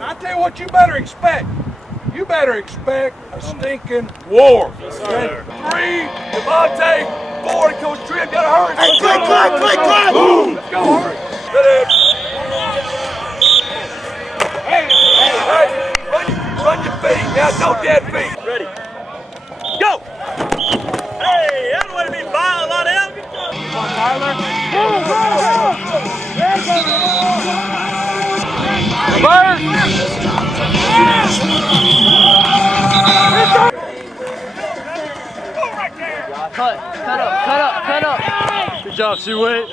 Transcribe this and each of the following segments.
And I tell you what you better expect. You better expect a stinking war. Yes, sir. 3, Devontae, 4, Coach Tripp, gotta hurry. Hey, click. Let's go, hurry. Hey, run your feet. Now, no dead feet. Ready. Go! Hey, that would be fine, a lot of him. Come on, Tyler. Cut up. Good job, Sue.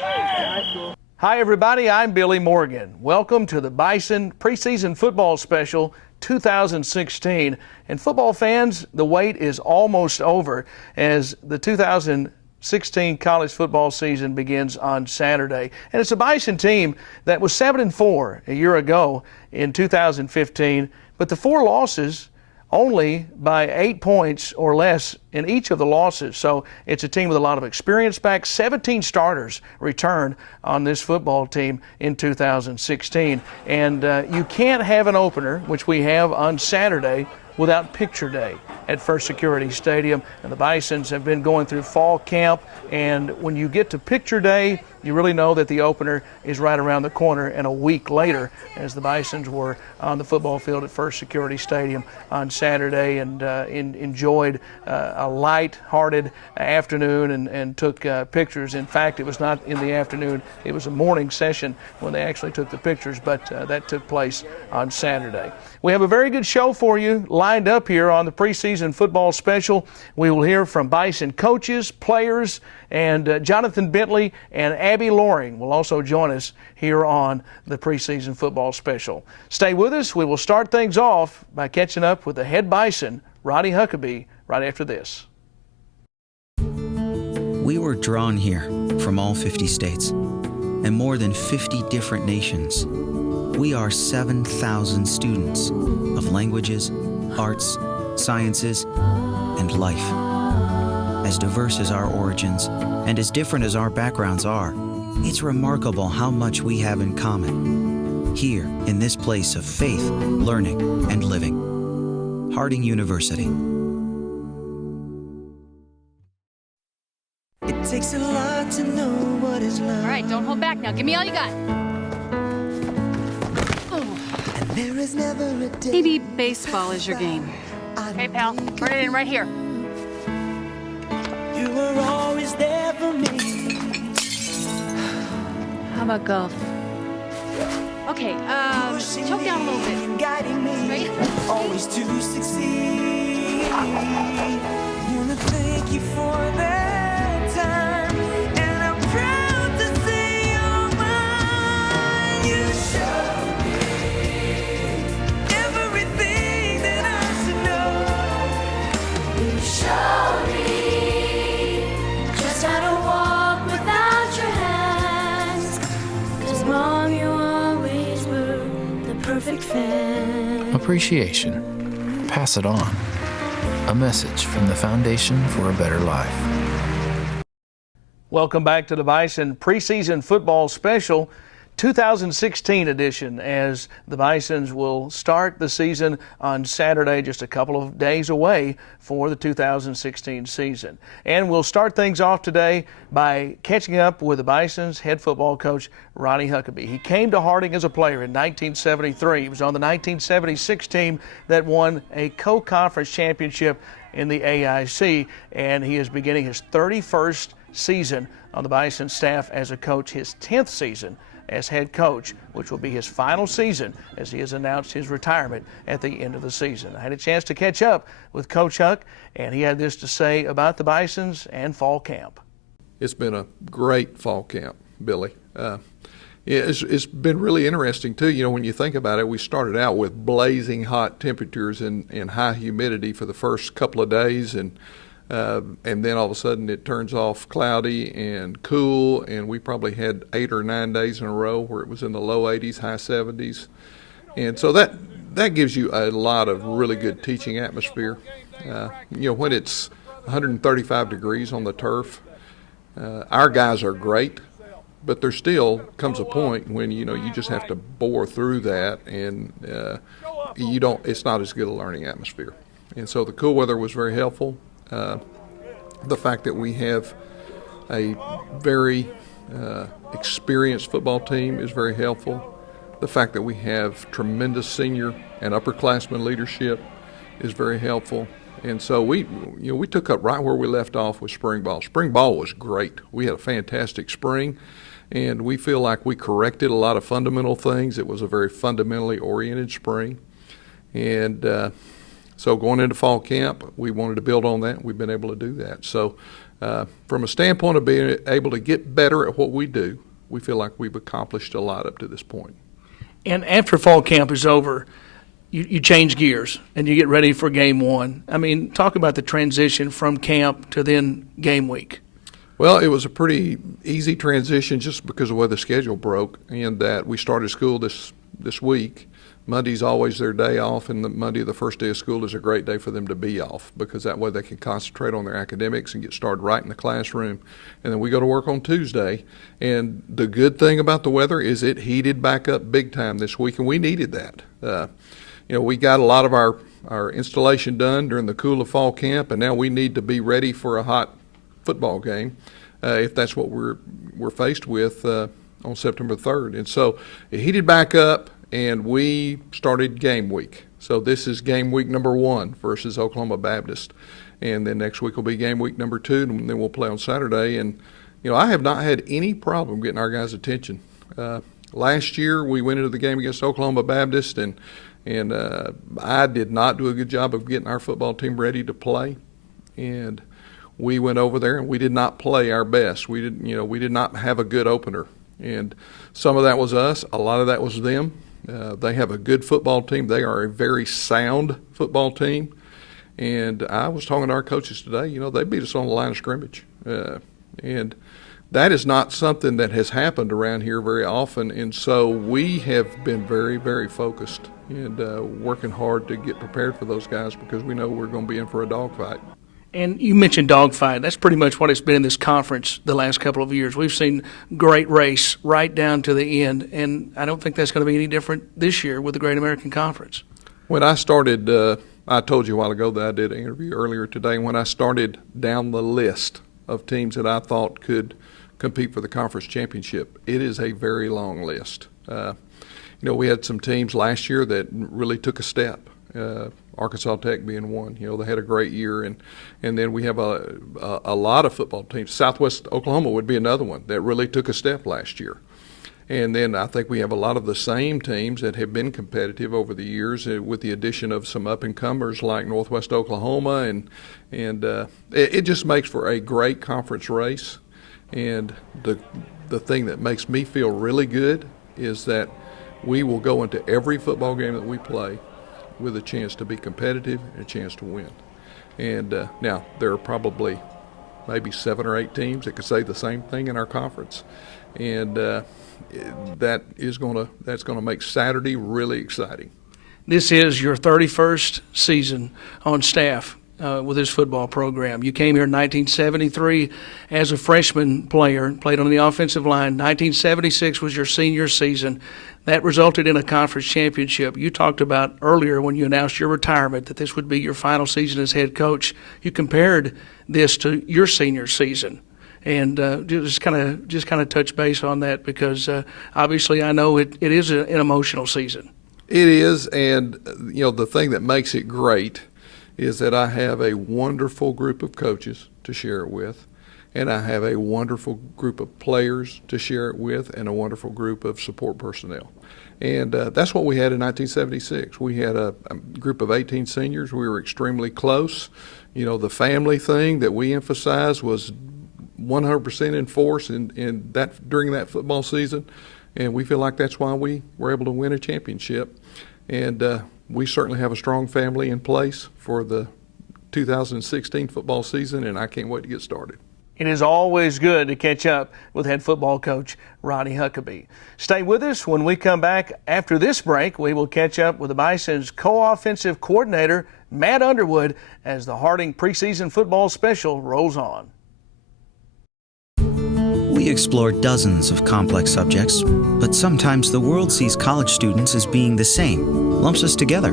Hi, everybody. I'm Billy Morgan. Welcome to the Bison preseason football special 2016. And football fans, the wait is almost over as the 2016 college football season begins on Saturday. And it's a Bison team that was 7-4 a year ago in 2015, but the 4 losses only by 8 points or less in each of the losses. So it's a team with a lot of experience back. 17 starters returned on this football team in 2016. And you can't have an opener, which we have on Saturday, without Picture Day at First Security Stadium. And the Bisons have been going through fall camp. And when you get to Picture Day, you really know that the opener is right around the corner, and a week later, as the Bisons were on the football field at First Security Stadium on Saturday and enjoyed a light-hearted afternoon and took pictures. In fact, it was not in the afternoon, it was a morning session when they actually took the pictures, but that took place on Saturday. We have a very good show for you lined up here on the preseason football special. We will hear from Bison coaches, players, and Jonathan Bentley and Abby Loring will also join us here on the preseason football special. Stay with us. We will start things off by catching up with the head Bison, Ronnie Huckabee, right after this. We were drawn here from all 50 states and more than 50 different nations. We are 7,000 students of languages, arts, sciences, and life. As diverse as our origins and as different as our backgrounds are, it's remarkable how much we have in common here in this place of faith, learning, and living. Harding University. It takes a lot to know what is love. All right, don't hold back now. Give me all you got. And there is never a day. Maybe baseball is your game. Okay, pal. Turn it in right here. You were always there for me. How about golf? Okay, choke down a little bit. And guiding me. Straight. Always to succeed. Wanna thank you for that time. And I'm proud to say you're mine. You showed me everything that I should know. You showed me just how to walk without your hands. 'Cause Mom, you always were the perfect fan. Appreciation. Pass it on. A message from the Foundation for a Better Life. Welcome back to the Bison preseason football special 2016 edition, as the Bisons will start the season on Saturday, just a couple of days away for the 2016 season. And we'll start things off today by catching up with the Bisons head football coach, Ronnie Huckabee. He came to Harding as a player in 1973. He was on the 1976 team that won a co-conference championship in the AIC, and he is beginning his 31st season on the Bison staff as a coach, his 10th season as head coach, which will be his final season as he has announced his retirement at the end of the season. I had a chance to catch up with Coach Huck, and he had this to say about the Bisons and fall camp. It's been a great fall camp, Billy. It's been really interesting, too. You know, when you think about it, we started out with blazing hot temperatures and high humidity for the first couple of days, and then all of a sudden it turns off cloudy and cool, and we probably had 8 or 9 days in a row where it was in the low 80s, high 70s. And so that gives you a lot of really good teaching atmosphere. You know, when it's 135 degrees on the turf, our guys are great, but there still comes a point when, you just have to bore through that, and it's not as good a learning atmosphere. And so the cool weather was very helpful. The fact that we have a very experienced football team is very helpful. The fact that we have tremendous senior and upperclassmen leadership is very helpful. And so we took up right where we left off with spring ball. Spring ball was great. We had a fantastic spring, and we feel like we corrected a lot of fundamental things. It was a very fundamentally oriented spring. And so going into fall camp, we wanted to build on that. We've been able to do that. So from a standpoint of being able to get better at what we do, we feel like we've accomplished a lot up to this point. And after fall camp is over, you change gears and you get ready for game one. I mean, talk about the transition from camp to then game week. Well, it was a pretty easy transition just because of the way the schedule broke, and that we started school this week. Monday's always their day off, and Monday, the first day of school, is a great day for them to be off, because that way they can concentrate on their academics and get started right in the classroom. And then we go to work on Tuesday. And the good thing about the weather is it heated back up big time this week, and we needed that. We got a lot of our installation done during the cool of fall camp, and now we need to be ready for a hot football game if that's what we're faced with on September 3rd. And so it heated back up, and we started game week. So this is game week number 1 versus Oklahoma Baptist. And then next week will be game week number 2, and then we'll play on Saturday. And, I have not had any problem getting our guys' attention. Last year we went into the game against Oklahoma Baptist, and I did not do a good job of getting our football team ready to play. And we went over there and we did not play our best. We did not have a good opener. And some of that was us, a lot of that was them. They have a good football team. They are a very sound football team. And I was talking to our coaches today, they beat us on the line of scrimmage. And that is not something that has happened around here very often. And so we have been very, very focused and working hard to get prepared for those guys, because we know we're going to be in for a dogfight. And you mentioned dogfight. That's pretty much what it's been in this conference the last couple of years. We've seen great race right down to the end, and I don't think that's going to be any different this year with the Great American Conference. When I started, I told you a while ago that I did an interview earlier today, when I started down the list of teams that I thought could compete for the conference championship, it is a very long list. We had some teams last year that really took a step. Arkansas Tech being one. They had a great year, and then we have a lot of football teams. Southwest Oklahoma would be another one that really took a step last year. And then I think we have a lot of the same teams that have been competitive over the years, with the addition of some up-and-comers like Northwest Oklahoma, and it just makes for a great conference race. And the thing that makes me feel really good is that we will go into every football game that we play with a chance to be competitive and a chance to win. And now there are probably maybe 7 or 8 teams that could say the same thing in our conference, and that's going to make Saturday really exciting. This is your 31st season on staff with this football program. You came here in 1973 as a freshman player, played on the offensive line. 1976 was your senior season. That resulted in a conference championship. You talked about earlier when you announced your retirement that this would be your final season as head coach. You compared this to your senior season, and just kind of touch base on that, because obviously I know it is an emotional season. It is, and the thing that makes it great is that I have a wonderful group of coaches to share it with, and I have a wonderful group of players to share it with, and a wonderful group of support personnel. And that's what we had in 1976. We had a group of 18 seniors. We were extremely close. The family thing that we emphasized was 100% in force in that during that football season, and we feel like that's why we were able to win a championship. And we certainly have a strong family in place for the 2016 football season, and I can't wait to get started. It is always good to catch up with head football coach Ronnie Huckabee. Stay with us. When we come back after this break, we will catch up with the Bison's co-offensive coordinator, Matt Underwood, as the Harding preseason football special rolls on. We We explore dozens of complex subjects, but sometimes the world sees college students as being the same, lumps us together.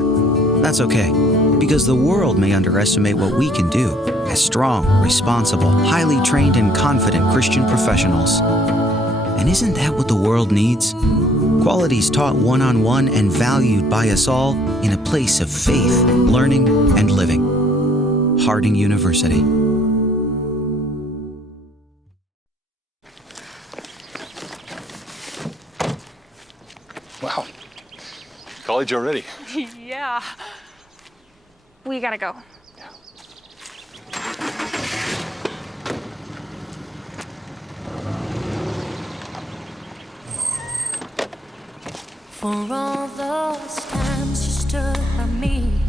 That's okay, because the world may underestimate what we can do as strong, responsible, highly trained, and confident Christian professionals. And isn't that what the world needs? Qualities taught one-on-one and valued by us all in a place of faith, learning, and living. Harding University. Wow. College already. Yeah. We gotta go. For all those times you stood by me.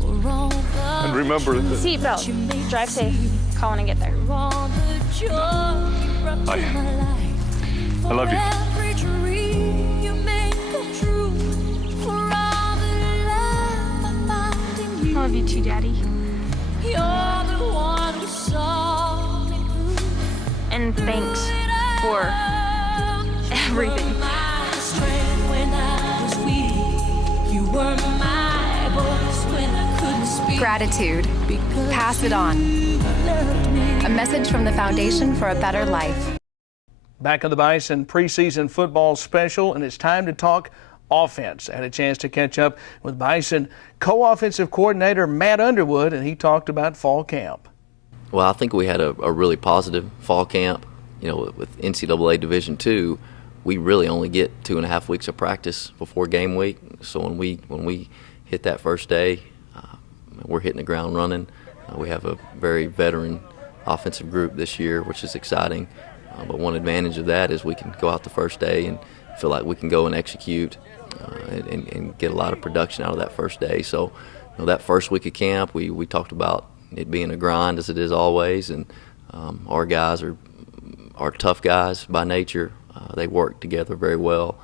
For all the And remember that Seatbelt. Drive safe. Call when I get there. all the joy you brought to I- my life. I love you. For every dream you made come true. For all the love I found in you. I love you too, Daddy. You're the one who saw me through. And thanks for everything. My strength when I was weak. You were my voice when I couldn't speak. Gratitude. Pass it on. A message from the Foundation for a Better Life. Back on the Bison preseason football special, and it's time to talk offense. I had a chance to catch up with Bison co-offensive coordinator Matt Underwood, and he talked about fall camp. Well, I think we had a really positive fall camp. You know, with NCAA Division II, we really only get 2.5 weeks of practice before game week. So when we hit that first day, we're hitting the ground running. We have a very veteran offensive group this year, which is exciting. But one advantage of that is we can go out the first day and feel like we can go and execute and get a lot of production out of that first day. So, you know, that first week of camp, we talked about it being a grind, as it is always, and our guys are tough guys by nature. They work together very well,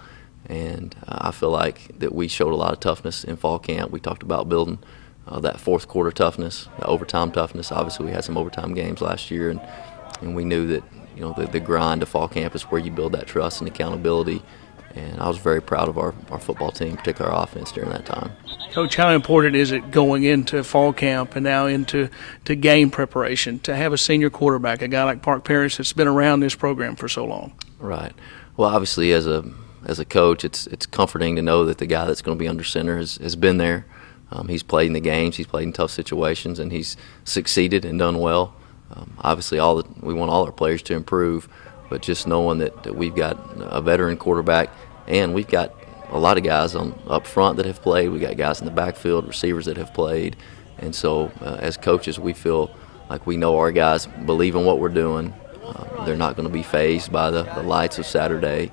and I feel like that we showed a lot of toughness in fall camp. We talked about building that fourth quarter toughness, the overtime toughness. Obviously, we had some overtime games last year, and we knew that, you know, the grind of fall camp is where you build that trust and accountability. And I was very proud of our football team, particularly our offense, during that time. Coach, how important is it going into fall camp and now into game preparation to have a senior quarterback, a guy like Park Parrish that's been around this program for so long? Right. Well, obviously, as a coach, it's comforting to know that the guy that's going to be under center has been there. He's played in the games, he's played in tough situations, and he's succeeded and done well. Obviously, we want all our players to improve, but just knowing that we've got a veteran quarterback, and we've got a lot of guys up front that have played. We got guys in the backfield, receivers that have played, and so as coaches, we feel like we know our guys believe in what we're doing. They're not going to be fazed by the lights of Saturday.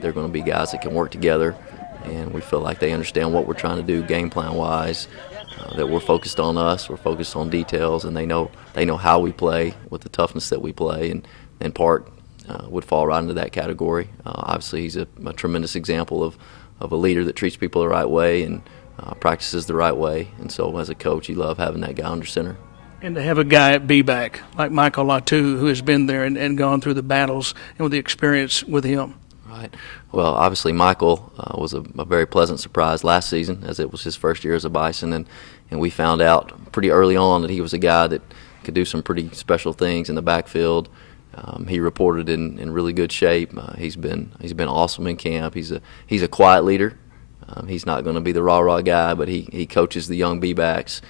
They're going to be guys that can work together, and we feel like they understand what we're trying to do game plan wise. That we're focused on us, we're focused on details, and they know how we play with the toughness that we play, and Park would fall right into that category. Obviously, he's a tremendous example of a leader that treats people the right way and practices the right way, and so as a coach, you love having that guy under center. And to have a guy at B-back like Michael Latu, who has been there and gone through the battles, and with the experience with him. Right. Well, obviously, Michael was a very pleasant surprise last season, as it was his first year as a Bison, and we found out pretty early on that he was a guy that could do some pretty special things in the backfield. He reported in really good shape. He's been awesome in camp. He's a quiet leader. He's not going to be the rah-rah guy, but he coaches the young B-backs.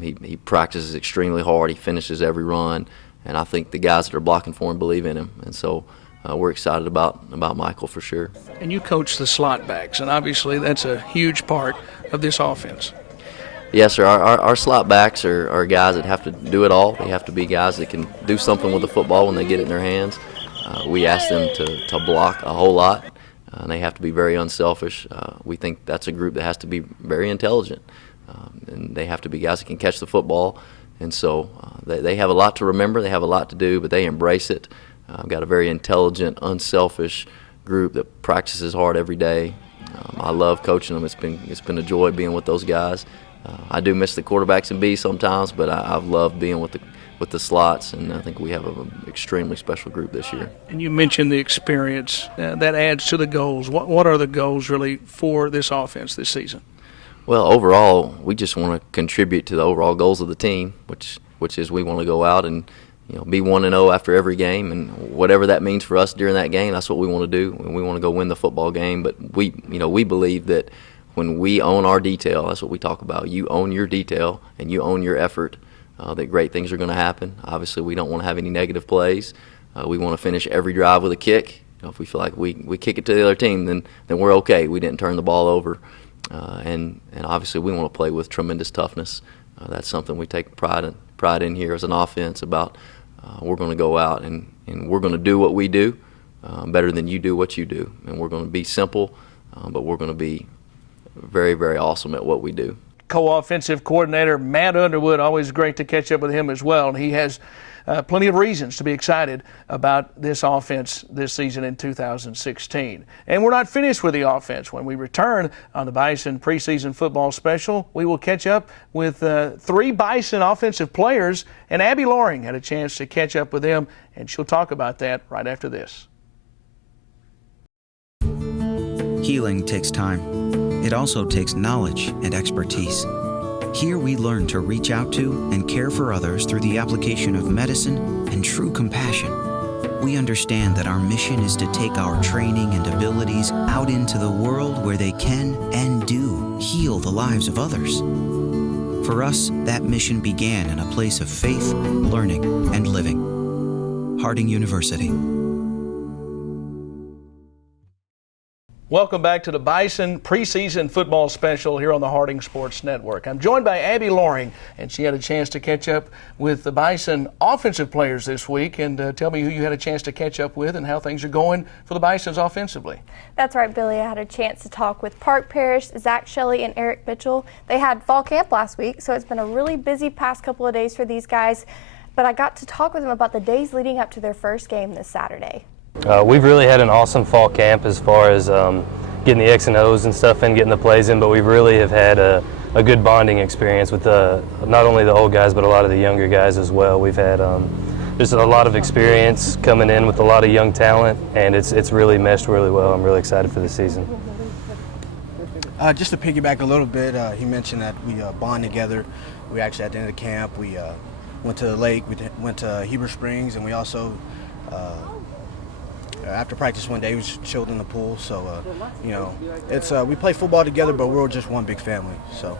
He practices extremely hard. He finishes every run, and I think the guys that are blocking for him believe in him. And so we're excited about Michael for sure. And you coach the slot backs, and obviously that's a huge part of this offense. Yes, sir. Our slot backs are guys that have to do it all. They have to be guys that can do something with the football when they get it in their hands. We ask them to block a whole lot, and they have to be very unselfish. We think that's a group that has to be very intelligent, and they have to be guys that can catch the football. And so they have a lot to remember. They have a lot to do, but they embrace it. I've got a very intelligent, unselfish group that practices hard every day. I love coaching them. It's been a joy being with those guys. I do miss the quarterbacks and B's sometimes, but I've loved being with with the slots, and I think we have an extremely special group this year. And you mentioned the experience that adds to the goals. What are the goals really for this offense this season? Well, overall, we just want to contribute to the overall goals of the team, which is we want to go out and be 1-0 after every game, and whatever that means for us during that game, that's what we want to do. And we want to go win the football game. But we believe that when we own our detail, that's what we talk about. You own your detail and you own your effort. That great things are going to happen. Obviously, we don't want to have any negative plays. We want to finish every drive with a kick. If we feel like we kick it to the other team, then we're okay. We didn't turn the ball over. And obviously, we want to play with tremendous toughness. That's something we take pride in here as an offense about. We're going to go out and we're going to do what we do better than you do what you do. And we're going to be simple, but we're going to be very, very awesome at what we do. Co-offensive coordinator Matt Underwood, always great to catch up with him as well. And he has plenty of reasons to be excited about this offense this season in 2016. And we're not finished with the offense. When we return on the Bison preseason football special, we will catch up with 3 Bison offensive players, and Abby Loring had a chance to catch up with them, and she'll talk about that right after this. Healing takes time. It also takes knowledge and expertise. Here we learn to reach out to and care for others through the application of medicine and true compassion. We understand that our mission is to take our training and abilities out into the world where they can and do heal the lives of others. For us, that mission began in a place of faith, learning, and living. Harding University. Welcome back to the Bison preseason football special here on the Harding Sports Network. I'm joined by Abby Loring, and she had a chance to catch up with the Bison offensive players this week. And tell me who you had a chance to catch up with and how things are going for the Bisons offensively. That's right, Billy. I had a chance to talk with Park Parrish, Zach Shelley, and Eric Mitchell. They had fall camp last week, so it's been a really busy past couple of days for these guys. But I got to talk with them about the days leading up to their first game this Saturday. We've really had an awesome fall camp as far as getting the X and O's and stuff and getting the plays in, but we really have had a good bonding experience with not only the old guys but a lot of the younger guys as well. We've had just a lot of experience coming in with a lot of young talent, and it's really meshed really well. I'm really excited for this season. Just to piggyback a little bit, he mentioned that we bond together. We actually, at the end of the camp, we went to the lake, we went to Heber Springs, and we also after practice one day, we was chilled in the pool. So, it's we play football together, but we're just one big family. So.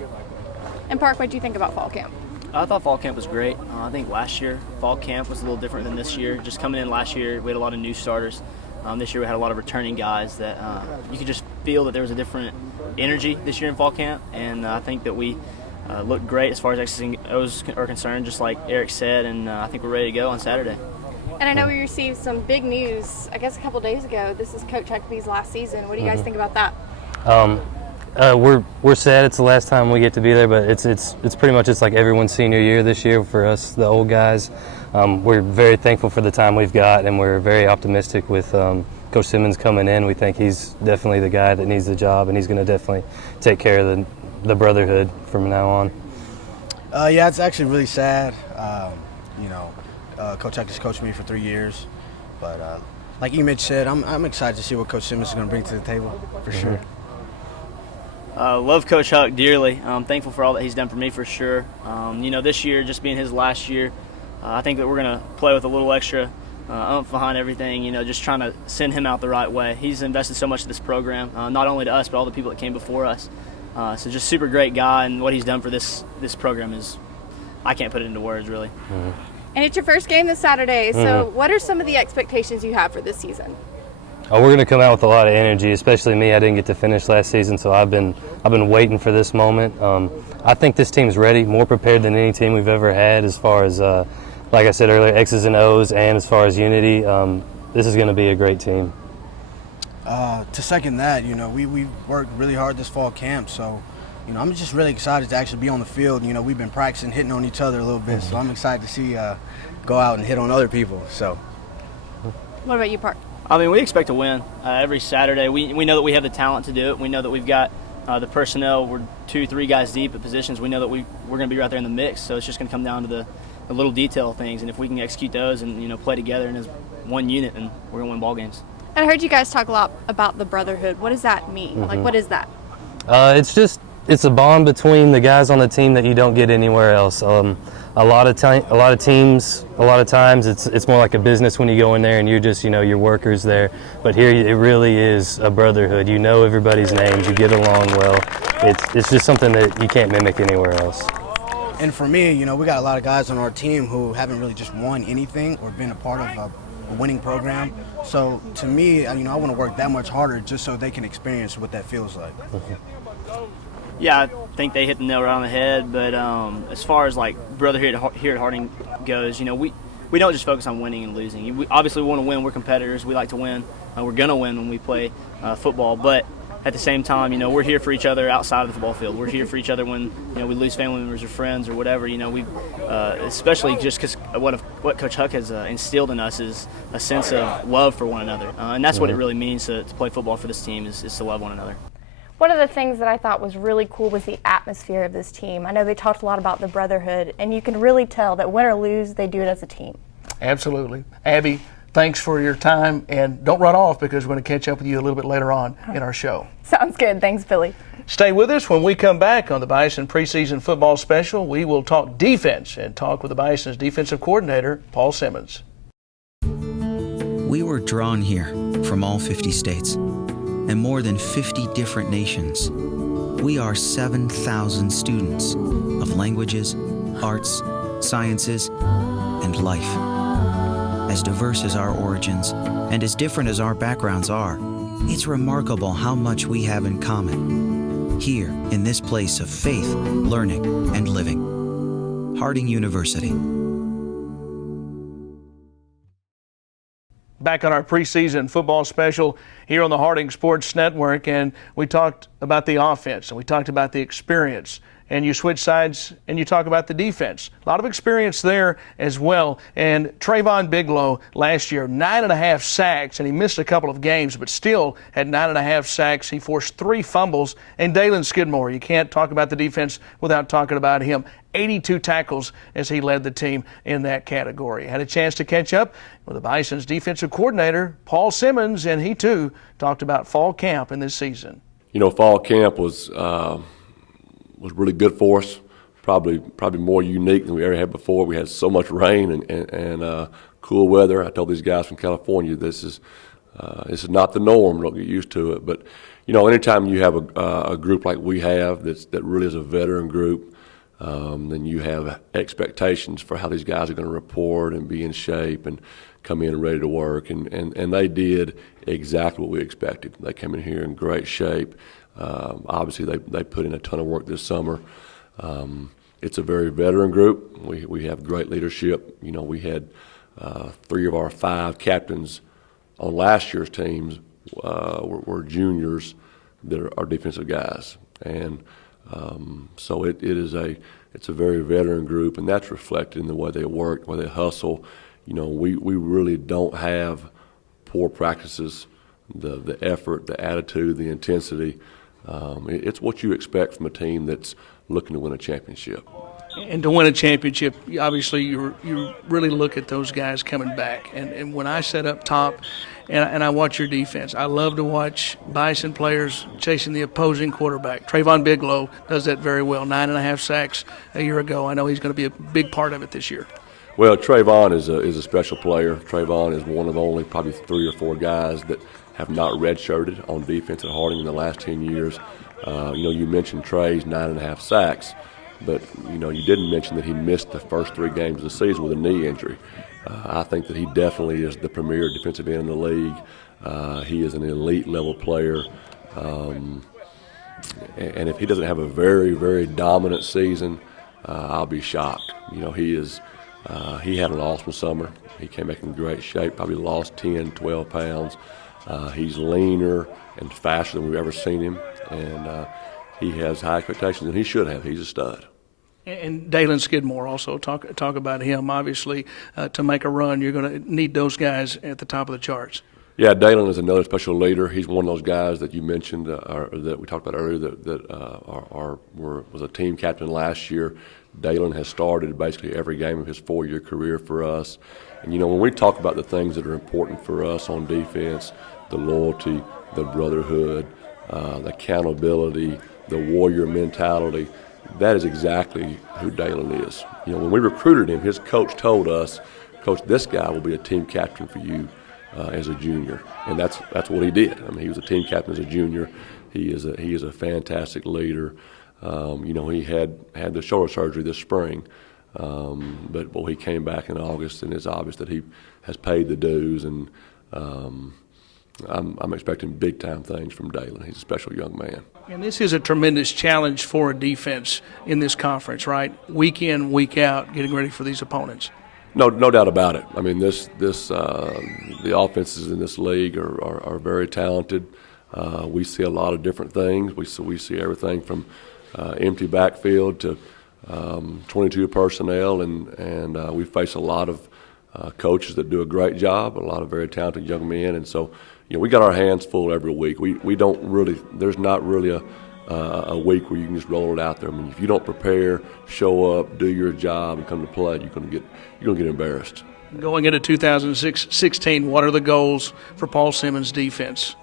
And Park, what do you think about fall camp? I thought fall camp was great. I think last year fall camp was a little different than this year. Just coming in last year, we had a lot of new starters. This year we had a lot of returning guys that you could just feel that there was a different energy this year in fall camp, and I think that we looked great as far as X's and O's are concerned, just like Eric said, and I think we're ready to go on Saturday. And I know we received some big news, I guess a couple days ago. This is Coach Huckabee's last season. What do you guys think about that? We're sad it's the last time we get to be there, but it's pretty much like everyone's senior year this year for us, the old guys. We're very thankful for the time we've got, and we're very optimistic with Coach Simmons coming in. We think he's definitely the guy that needs the job, and he's going to definitely take care of the brotherhood from now on. Yeah, it's actually really sad. Coach Huckabee's coached me for 3 years, but like Image said, I'm excited to see what Coach Simmons is going to bring to the table for sure. Love Coach Huck dearly. I'm thankful for all that he's done for me for sure. This year, just being his last year, I think that we're going to play with a little extra oomph behind everything, just trying to send him out the right way. He's invested so much in this program, not only to us, but all the people that came before us. So just super great guy, and what he's done for this program is, I can't put it into words, really. Mm-hmm. And it's your first game this Saturday, so what are some of the expectations you have for this season? We're going to come out with a lot of energy, especially me. I didn't get to finish last season, so I've been waiting for this moment. I think this team's ready, more prepared than any team we've ever had as far as, like I said earlier, X's and O's, and as far as unity. This is going to be a great team. To second that, we worked really hard this fall camp, so I'm just really excited to actually be on the field. We've been practicing hitting on each other a little bit, so I'm excited to see go out and hit on other people. So. What about you, Park? We expect to win every Saturday. We know that we have the talent to do it. We know that we've got the personnel. We're 2-3 guys deep at positions. We know that we're going to be right there in the mix. So it's just going to come down to the little detail things, and if we can execute those and, you know, play together and as one unit, then we're going to win ball games. And I heard you guys talk a lot about the brotherhood. What does that mean? Like, what is that? It's a bond between the guys on the team that you don't get anywhere else. A lot of times, it's more like a business when you go in there and you're just, you know, your workers there. But here it really is a brotherhood. You know everybody's names. You get along well. It's just something that you can't mimic anywhere else. And for me, you know, we got a lot of guys on our team who haven't really just won anything or been a part of a winning program. So to me, you know, I want to work that much harder just so they can experience what that feels like. Yeah, I think they hit the nail right on the head. But as far as like brotherhood here at Harding goes, you know, we don't just focus on winning and losing. We obviously want to win. We're competitors. We like to win. We're gonna win when we play football. But at the same time, you know, we're here for each other outside of the football field. We're here for each other when, you know, we lose family members or friends or whatever. You know, we especially just because what Coach Huck has instilled in us is a sense of love for one another, and that's what it really means to play football for this team is to love one another. One of the things that I thought was really cool was the atmosphere of this team. I know they talked a lot about the brotherhood, and you can really tell that win or lose, they do it as a team. Absolutely. Abby, thanks for your time, and don't run off because we're going to catch up with you a little bit later on in our show. Sounds good. Thanks, Billy. Stay with us. When we come back on the Bison preseason football special, we will talk defense and talk with the Bison's defensive coordinator, Paul Simmons. We were drawn here from all 50 states and more than 50 different nations. We are 7,000 students of languages, arts, sciences, and life. As diverse as our origins and as different as our backgrounds are, it's remarkable how much we have in common here in this place of faith, learning, and living. Harding University. Back on our preseason football special here on the Harding Sports Network, and we talked about the offense and we talked about the experience, and you switch sides and you talk about the defense. A lot of experience there as well. And Trayvon Bigelow last year, 9.5 sacks, and he missed a couple of games, but still had 9.5 sacks. He forced 3 fumbles. And Dalen Skidmore, you can't talk about the defense without talking about him. 82 tackles as he led the team in that category. Had a chance to catch up with the Bison's defensive coordinator, Paul Simmons, and he too talked about fall camp in this season. You know, fall camp was really good for us. Probably more unique than we ever had before. We had so much rain and cool weather. I told these guys from California, this is not the norm. Don't get used to it. But you know, anytime you have a group like we have that really is a veteran group, then you have expectations for how these guys are going to report and be in shape and come in ready to work. And they did exactly what we expected. They came in here in great shape. Obviously, they put in a ton of work this summer. It's a very veteran group. We have great leadership. You know, we had 3 of our 5 captains on last year's teams were juniors that are defensive guys, and so it's a very veteran group, and that's reflected in the way they work, the way they hustle. You know, we really don't have poor practices. The effort, the attitude, the intensity. It's what you expect from a team that's looking to win a championship. And to win a championship, obviously you really look at those guys coming back. And when I set up top and I watch your defense, I love to watch Bison players chasing the opposing quarterback. Trayvon Bigelow does that very well, 9.5 sacks a year ago. I know he's going to be a big part of it this year. Well, Trayvon is a special player. Trayvon is one of only probably 3 or 4 guys that have not redshirted on defense at Harding in the last 10 years. You know, you mentioned Trey's 9.5 sacks, but, you know, you didn't mention that he missed the first 3 games of the season with a knee injury. I think that he definitely is the premier defensive end in the league. He is an elite level player. And if he doesn't have a very, very dominant season, I'll be shocked. You know, he had an awesome summer. He came back in great shape, probably lost 10, 12 pounds. He's leaner and faster than we've ever seen him, and he has high expectations, and he should have. He's a stud. And Dalen Skidmore also, talk about him. Obviously, to make a run, you're going to need those guys at the top of the charts. Yeah, Dalen is another special leader. He's one of those guys that you mentioned, or that we talked about earlier, that was a team captain last year. Dalen has started basically every game of his 4-year career for us. And, you know, when we talk about the things that are important for us on defense, the loyalty, the brotherhood, the accountability, the warrior mentality, that is exactly who Dalen is. You know, when we recruited him, his coach told us, Coach, this guy will be a team captain for you as a junior, and that's what he did. I mean, he was a team captain as a junior. He is a fantastic leader. You know, he had the shoulder surgery this spring, but boy, he came back in August, and it's obvious that he has paid the dues. And I'm expecting big time things from Dalen. He's a special young man. And this is a tremendous challenge for a defense in this conference, right? Week in, week out, getting ready for these opponents. No doubt about it. I mean, the offenses in this league are very talented. We see a lot of different things. We see everything from empty backfield to 22 personnel, and we face a lot of coaches that do a great job, a lot of very talented young men, and so you know we got our hands full every week. We don't really. There's not really a week where you can just roll it out there. I mean, if you don't prepare, show up, do your job, and come to play, you're going to get embarrassed. Going into 2016, what are the goals for Paul Simmons' defense?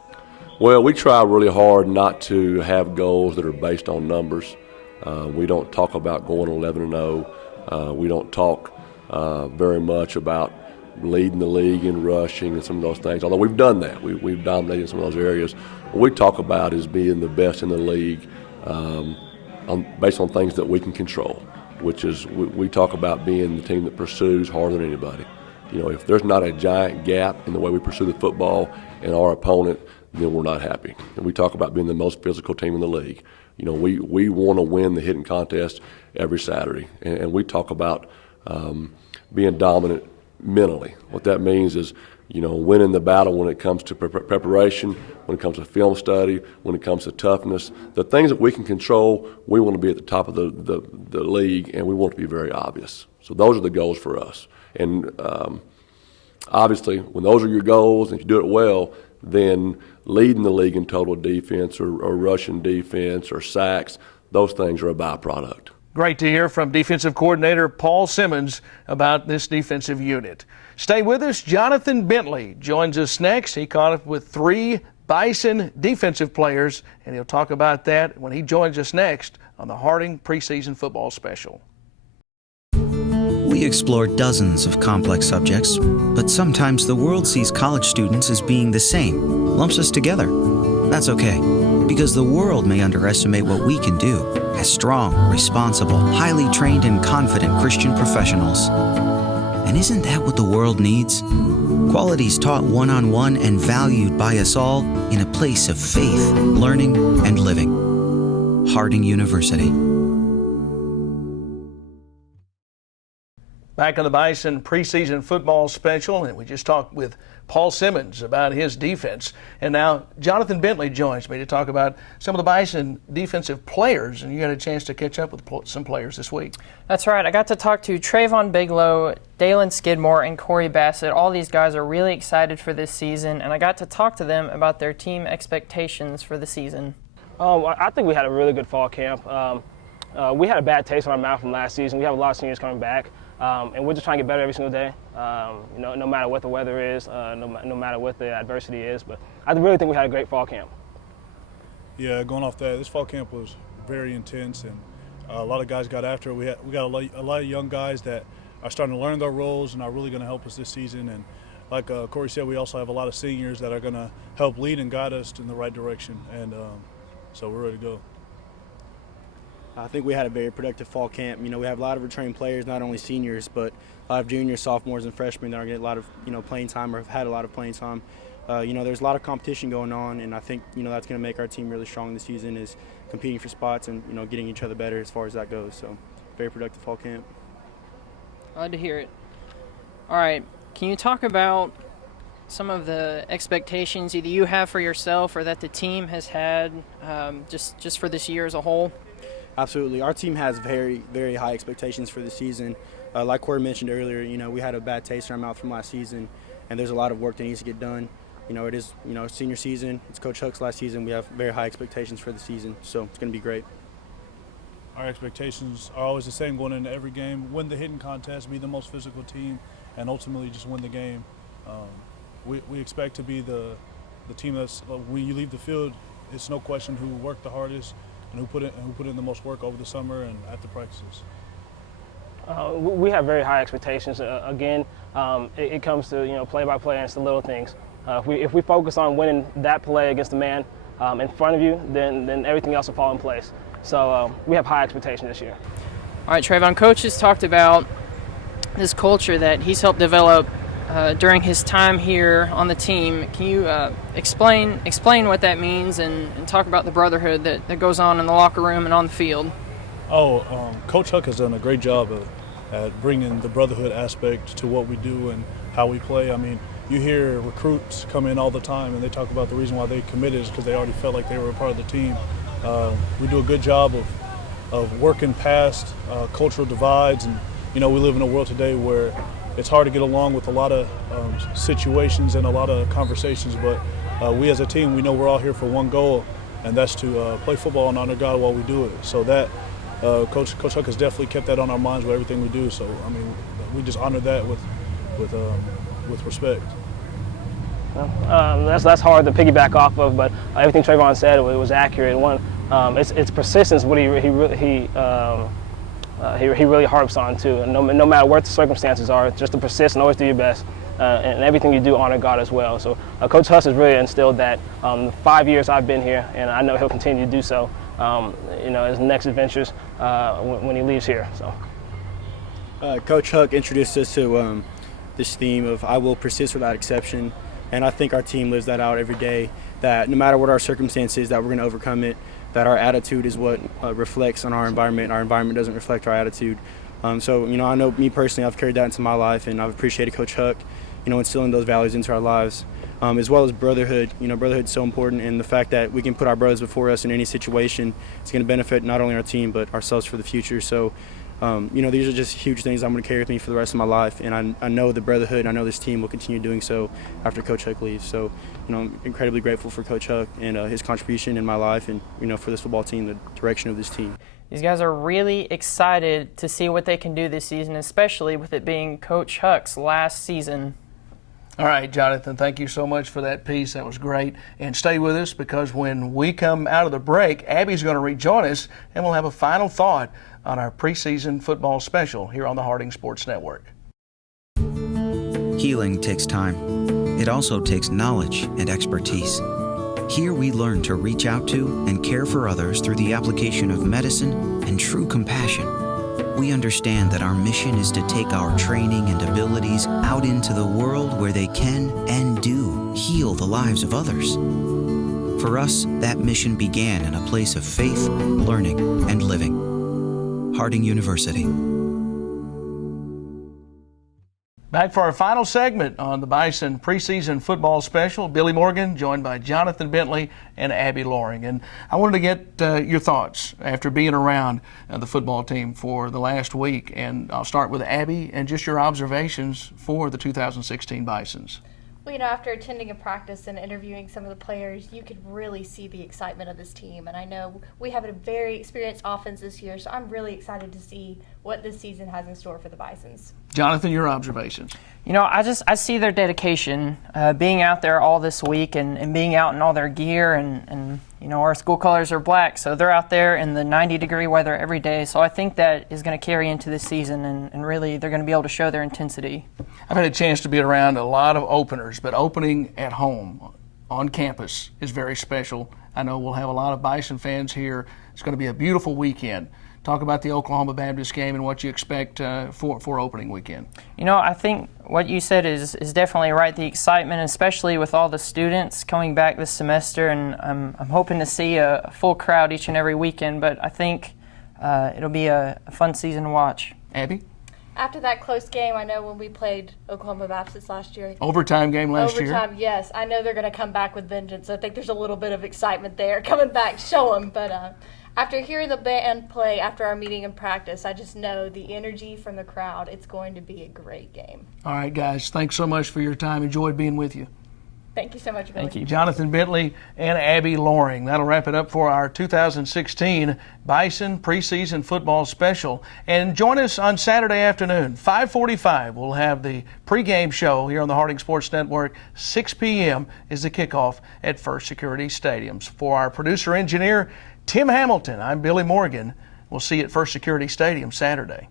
Well, we try really hard not to have goals that are based on numbers. We don't talk about going 11-0. We don't talk very much about leading the league in rushing and some of those things, although we've done that. We've dominated some of those areas. What we talk about is being the best in the league based on things that we can control, which is we talk about being the team that pursues harder than anybody. You know, if there's not a giant gap in the way we pursue the football and our opponent, then we're not happy. And we talk about being the most physical team in the league. You know, we want to win the hitting contest every Saturday. And we talk about being dominant mentally. What that means is, you know, winning the battle when it comes to preparation, when it comes to film study, when it comes to toughness. The things that we can control, we want to be at the top of the league, and we want to be very obvious. So those are the goals for us. And obviously, when those are your goals and if you do it well, then leading the league in total defense or rushing defense or sacks, those things are a byproduct. Great to hear from defensive coordinator Paul Simmons about this defensive unit. Stay with us. Jonathan Bentley joins us next. He caught up with 3 Bison defensive players, and he'll talk about that when he joins us next on the Harding Preseason Football Special. We explore dozens of complex subjects, but sometimes the world sees college students as being the same, lumps us together. That's okay, because the world may underestimate what we can do as strong, responsible, highly trained, and confident Christian professionals. And isn't that what the world needs? Qualities taught one-on-one and valued by us all in a place of faith, learning, and living. Harding University. Back on the Bison preseason football special, and we just talked with Paul Simmons about his defense. And now Jonathan Bentley joins me to talk about some of the Bison defensive players, and you got a chance to catch up with some players this week. That's right. I got to talk to Trayvon Bigelow, Dalen Skidmore, and Corey Bassett. All these guys are really excited for this season, and I got to talk to them about their team expectations for the season. I think we had a really good fall camp. We had a bad taste in our mouth from last season. We have a lot of seniors coming back. And we're just trying to get better every single day, no matter what the weather is, no matter what the adversity is. But I really think we had a great fall camp. Yeah, going off that, this fall camp was very intense, and a lot of guys got after it. We got a lot of young guys that are starting to learn their roles and are really going to help us this season. And like Corey said, we also have a lot of seniors that are going to help lead and guide us in the right direction. And so we're ready to go. I think we had a very productive fall camp. You know, we have a lot of returning players, not only seniors, but a lot of juniors, sophomores, and freshmen that are getting a lot of, playing time or have had a lot of playing time. There's a lot of competition going on, and I think, that's going to make our team really strong this season is competing for spots and, getting each other better as far as that goes. So, very productive fall camp. Glad to hear it. All right, can you talk about some of the expectations either you have for yourself or that the team has had just for this year as a whole? Absolutely. Our team has very, very high expectations for the season. Like Corey mentioned earlier, we had a bad taste in our mouth from last season, and there's a lot of work that needs to get done. It is, senior season. It's Coach Huck's last season. We have very high expectations for the season, so it's going to be great. Our expectations are always the same going into every game. Win the hitting contest, be the most physical team, and ultimately just win the game. We expect to be the team that's, when you leave the field, it's no question who worked the hardest and who put in the most work over the summer and at the practices. We have very high expectations. Again, it comes to play by play, and it's the little things. If we focus on winning that play against the man in front of you, then everything else will fall in place. So we have high expectations this year. All right, Trayvon, Coach has talked about this culture that he's helped develop during his time here on the team. Can you explain what that means and talk about the brotherhood that goes on in the locker room and on the field? Coach Huck has done a great job at bringing the brotherhood aspect to what we do and how we play. I mean, you hear recruits come in all the time and they talk about the reason why they committed is because they already felt like they were a part of the team. We do a good job of working past cultural divides, and we live in a world today where it's hard to get along with a lot of situations and a lot of conversations, but we as a team, we know we're all here for one goal, and that's to play football and honor God while we do it. So that Coach Huck has definitely kept that on our minds with everything we do. So I mean, we just honor that with respect. That's hard to piggyback off of, but everything Trayvon said was accurate. It's persistence. What he really harps on too. And no matter what the circumstances are, just to persist and always do your best, and everything you do honor God as well. So Coach Huss has really instilled that. 5 years I've been here, and I know he'll continue to do so. His next adventures when he leaves here. So, Coach Huck introduced us to this theme of "I will persist without exception," and I think our team lives that out every day. That no matter what our circumstances, that we're going to overcome it. That our attitude is what reflects on our environment. Our environment doesn't reflect our attitude. So I know me personally, I've carried that into my life, and I've appreciated Coach Huck, instilling those values into our lives, as well as brotherhood. Brotherhood's so important, and the fact that we can put our brothers before us in any situation, it's going to benefit not only our team but ourselves for the future. So, these are just huge things I'm going to carry with me for the rest of my life, and I know the brotherhood, I know this team will continue doing so after Coach Huck leaves. So, I'm incredibly grateful for Coach Huck and his contribution in my life and, for this football team, the direction of this team. These guys are really excited to see what they can do this season, especially with it being Coach Huck's last season. All right, Jonathan, thank you so much for that piece. That was great. And stay with us, because when we come out of the break, Abby's going to rejoin us, and we'll have a final thought on our preseason football special here on the Harding Sports Network. Healing takes time. It also takes knowledge and expertise. Here we learn to reach out to and care for others through the application of medicine and true compassion. We understand that our mission is to take our training and abilities out into the world where they can and do heal the lives of others. For us, that mission began in a place of faith, learning, and living. Harding University. Back for our final segment on the Bison preseason football special. Billy Morgan, joined by Jonathan Bentley and Abby Loring. And I wanted to get your thoughts after being around the football team for the last week. And I'll start with Abby and just your observations for the 2016 Bisons. Well, after attending a practice and interviewing some of the players, you could really see the excitement of this team. And I know we have a very experienced offense this year, so I'm really excited to see what this season has in store for the Bisons. Jonathan, your observations. I see their dedication, being out there all this week and being out in all their gear, and our school colors are black, so they're out there in the 90-degree weather every day. So I think that is going to carry into this season, and really they're going to be able to show their intensity. I've had a chance to be around a lot of openers, but opening at home on campus is very special. I know we'll have a lot of Bison fans here. It's going to be a beautiful weekend. Talk about the Oklahoma Baptist game and what you expect for opening weekend. I think what you said is definitely right. The excitement, especially with all the students coming back this semester, and I'm hoping to see a full crowd each and every weekend. But I think it'll be a fun season to watch. Abby? After that close game, I know when we played Oklahoma Baptist last year. Overtime game last year? Overtime, yes. I know they're going to come back with vengeance. I think there's a little bit of excitement there coming back, show them. But after hearing the band play after our meeting in practice, I just know the energy from the crowd. It's going to be a great game. All right, guys. Thanks so much for your time. Enjoyed being with you. Thank you so much, Billy. Thank you. Jonathan Bentley and Abby Loring. That'll wrap it up for our 2016 Bison preseason football special. And join us on Saturday afternoon, 5:45. We'll have the pregame show here on the Harding Sports Network. 6 p.m. is the kickoff at First Security Stadiums. For our producer-engineer, Tim Hamilton, I'm Billy Morgan. We'll see you at First Security Stadium Saturday.